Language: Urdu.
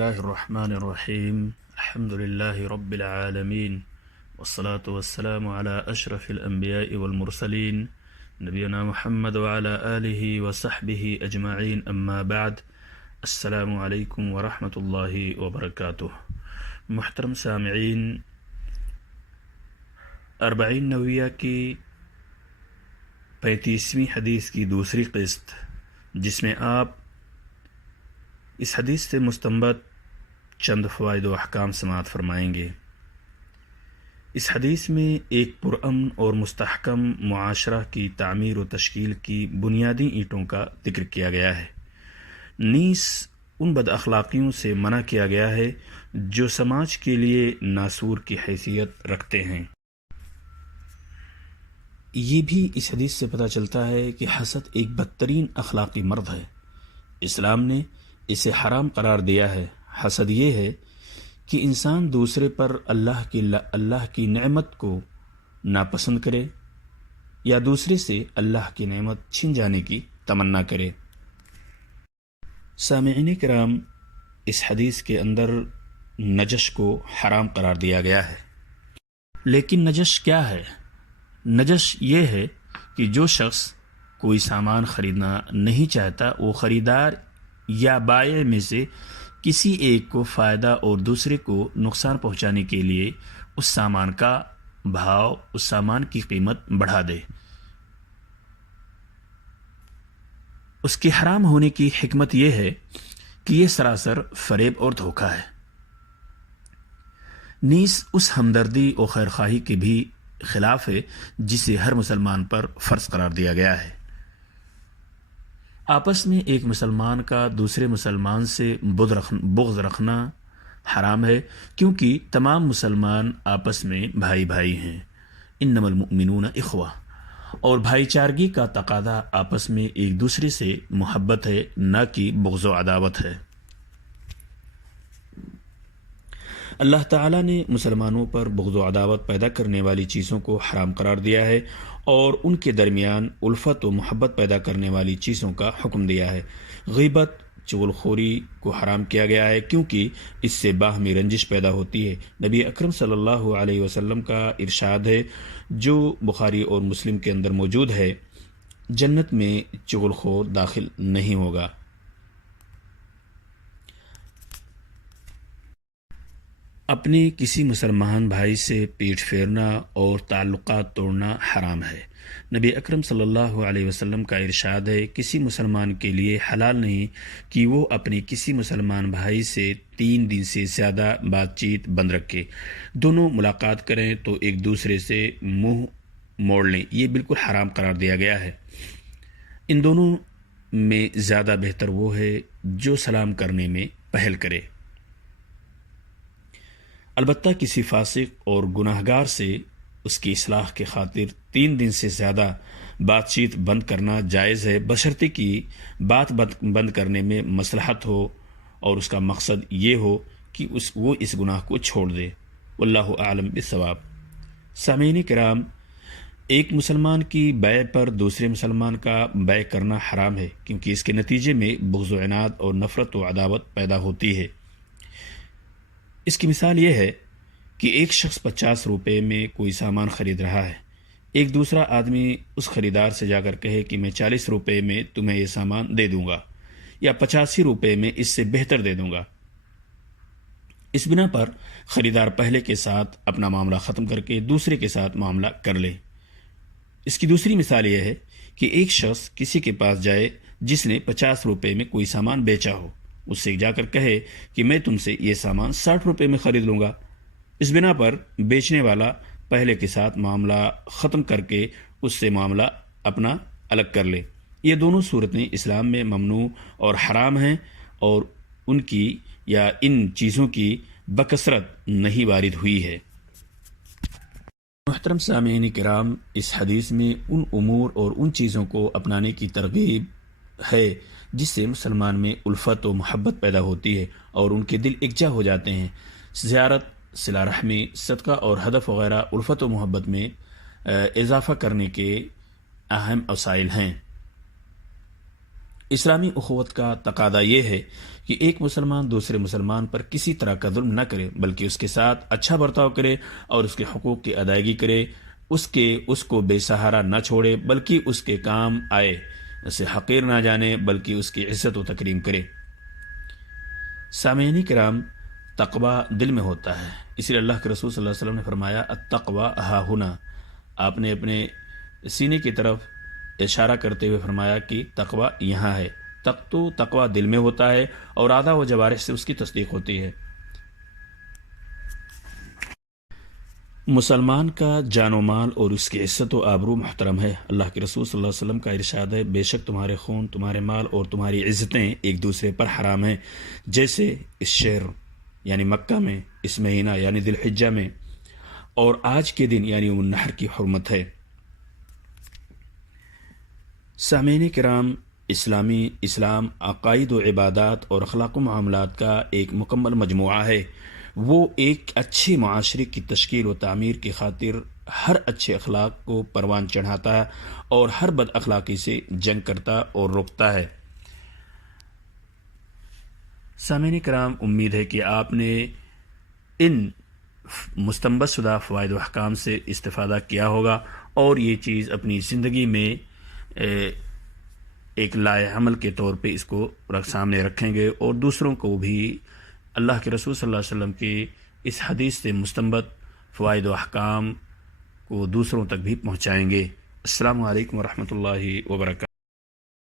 الله الرحمن الرحيم الحمد لله رب العالمين والصلاة والسلام على أشرف الأنبياء والمرسلين نبينا محمد وعلى آله وصحبه أجمعين أما بعد السلام علیکم ورحمۃ اللہ وبرکاتہ۔ محترم سامعین، اربعین نویہ کی 35ویں حدیث کی دوسری قسط، جس میں آپ اس حدیث سے مستنبط چند فوائد و احکام سماعت فرمائیں گے۔ اس حدیث میں ایک پرامن اور مستحکم معاشرہ کی تعمیر و تشکیل کی بنیادی اینٹوں کا ذکر کیا گیا ہے، نیز ان بد اخلاقیوں سے منع کیا گیا ہے جو سماج کے لیے ناسور کی حیثیت رکھتے ہیں۔ یہ بھی اس حدیث سے پتہ چلتا ہے کہ حسد ایک بدترین اخلاقی مرض ہے، اسلام نے اسے حرام قرار دیا ہے۔ حسد یہ ہے کہ انسان دوسرے پر اللہ کی نعمت کو ناپسند کرے یا دوسرے سے اللہ کی نعمت چھن جانے کی تمنا کرے۔ سامعین کرام، اس حدیث کے اندر نجش کو حرام قرار دیا گیا ہے، لیکن نجش کیا ہے؟ نجش یہ ہے کہ جو شخص کوئی سامان خریدنا نہیں چاہتا، وہ خریدار یا بائع میں سے کسی ایک کو فائدہ اور دوسرے کو نقصان پہنچانے کے لیے اس سامان کا بھاؤ، اس سامان کی قیمت بڑھا دے۔ اس کے حرام ہونے کی حکمت یہ ہے کہ یہ سراسر فریب اور دھوکہ ہے، نیز اس ہمدردی و خیرخواہی کے بھی خلاف ہے جسے ہر مسلمان پر فرض قرار دیا گیا ہے۔ آپس میں ایک مسلمان کا دوسرے مسلمان سے بغض رکھنا حرام ہے، کیونکہ تمام مسلمان آپس میں بھائی بھائی ہیں، انما المؤمنون اخوہ، اور بھائی چارگی کا تقاضا آپس میں ایک دوسرے سے محبت ہے، نہ کہ بغض و عداوت ہے۔ اللہ تعالیٰ نے مسلمانوں پر بغض و عداوت پیدا کرنے والی چیزوں کو حرام قرار دیا ہے اور ان کے درمیان الفت و محبت پیدا کرنے والی چیزوں کا حکم دیا ہے۔ غیبت، چغل خوری کو حرام کیا گیا ہے کیونکہ اس سے باہمی رنجش پیدا ہوتی ہے۔ نبی اکرم صلی اللہ علیہ وسلم کا ارشاد ہے جو بخاری اور مسلم کے اندر موجود ہے، جنت میں چغل خور داخل نہیں ہوگا۔ اپنے کسی مسلمان بھائی سے پیٹھ پھیرنا اور تعلقات توڑنا حرام ہے۔ نبی اکرم صلی اللہ علیہ وسلم کا ارشاد ہے، کسی مسلمان کے لیے حلال نہیں کہ وہ اپنے کسی مسلمان بھائی سے 3 دن سے زیادہ بات چیت بند رکھے۔ دونوں ملاقات کریں تو ایک دوسرے سے منہ موڑ لیں، یہ بالکل حرام قرار دیا گیا ہے۔ ان دونوں میں زیادہ بہتر وہ ہے جو سلام کرنے میں پہل کرے۔ البتہ کسی فاسق اور گناہگار سے اس کی اصلاح کے خاطر 3 دن سے زیادہ بات چیت بند کرنا جائز ہے، بشرطے کہ بات بند کرنے میں مصلحت ہو اور اس کا مقصد یہ ہو کہ وہ اس گناہ کو چھوڑ دے۔ واللہ اعلم بالصواب۔ سامعین کرام، ایک مسلمان کی بیع پر دوسرے مسلمان کا بیع کرنا حرام ہے کیونکہ اس کے نتیجے میں بغض و عناد اور نفرت و عداوت پیدا ہوتی ہے۔ اس کی مثال یہ ہے کہ ایک شخص 50 روپے میں کوئی سامان خرید رہا ہے، ایک دوسرا آدمی اس خریدار سے جا کر کہے کہ میں 40 روپے میں تمہیں یہ سامان دے دوں گا یا 85 روپے میں اس سے بہتر دے دوں گا۔ اس بنا پر خریدار پہلے کے ساتھ اپنا معاملہ ختم کر کے دوسرے کے ساتھ معاملہ کر لے۔ اس کی دوسری مثال یہ ہے کہ ایک شخص کسی کے پاس جائے جس نے 50 روپے میں کوئی سامان بیچا ہو، اس سے جا کر کہے کہ میں تم سے یہ سامان 60 روپے میں خرید لوں گا۔ اس بنا پر بیچنے والا پہلے کے ساتھ معاملہ ختم کر کے اس سے معاملہ اپنا الگ کر لے۔ یہ دونوں صورتیں اسلام میں ممنوع اور حرام ہیں اور ان کی یا ان چیزوں کی بکثرت نہیں وارد ہوئی ہے۔ محترم سامعین کرام، اس حدیث میں ان امور اور ان چیزوں کو اپنانے کی ترغیب ہے جس سے مسلمان میں الفت و محبت پیدا ہوتی ہے اور ان کے دل یکجا ہو جاتے ہیں۔ زیارت، صلہ رحمی، صدقہ اور ہدف وغیرہ الفت و محبت میں اضافہ کرنے کے اہم وسائل ہیں۔ اسلامی اخوت کا تقاضا یہ ہے کہ ایک مسلمان دوسرے مسلمان پر کسی طرح کا ظلم نہ کرے، بلکہ اس کے ساتھ اچھا برتاؤ کرے اور اس کے حقوق کی ادائیگی کرے، اس کو بے سہارا نہ چھوڑے بلکہ اس کے کام آئے، اسے حقیر نہ جانے بلکہ اس کی عزت و تکریم کرے۔ سامعین کرام، تقوی دل میں ہوتا ہے، اس لیے اللہ کے رسول صلی اللہ علیہ وسلم نے فرمایا التقوی ہا ہنا۔ آپ نے اپنے سینے کی طرف اشارہ کرتے ہوئے فرمایا کہ تقوی یہاں ہے۔ تقوی دل میں ہوتا ہے اور اعضاء و جوارح سے اس کی تصدیق ہوتی ہے۔ مسلمان کا جان و مال اور اس کی عزت و آبرو محترم ہے۔ اللہ کے رسول صلی اللہ علیہ وسلم کا ارشاد ہے، بے شک تمہارے خون، تمہارے مال اور تمہاری عزتیں ایک دوسرے پر حرام ہیں، جیسے اس شہر یعنی مکہ میں، اس مہینہ یعنی ذی الحجہ میں، اور آج کے دن یعنی یوم النحر کی حرمت ہے۔ سامعین کرام، اسلام عقائد و عبادات اور اخلاق و معاملات کا ایک مکمل مجموعہ ہے۔ وہ ایک اچھے معاشرے کی تشکیل و تعمیر کی خاطر ہر اچھے اخلاق کو پروان چڑھاتا ہے اور ہر بد اخلاقی سے جنگ کرتا اور روکتا ہے۔ سامعین کرام، امید ہے کہ آپ نے ان مستنبط شدہ فوائد و احکام سے استفادہ کیا ہوگا اور یہ چیز اپنی زندگی میں ایک لائے عمل کے طور پہ اس کو سامنے رکھیں گے اور دوسروں کو بھی اللہ کے رسول صلی اللہ علیہ وسلم کی اس حدیث سے مستنبط فوائد و احکام کو دوسروں تک بھی پہنچائیں گے۔ السلام علیکم ورحمۃ اللہ وبرکاتہ۔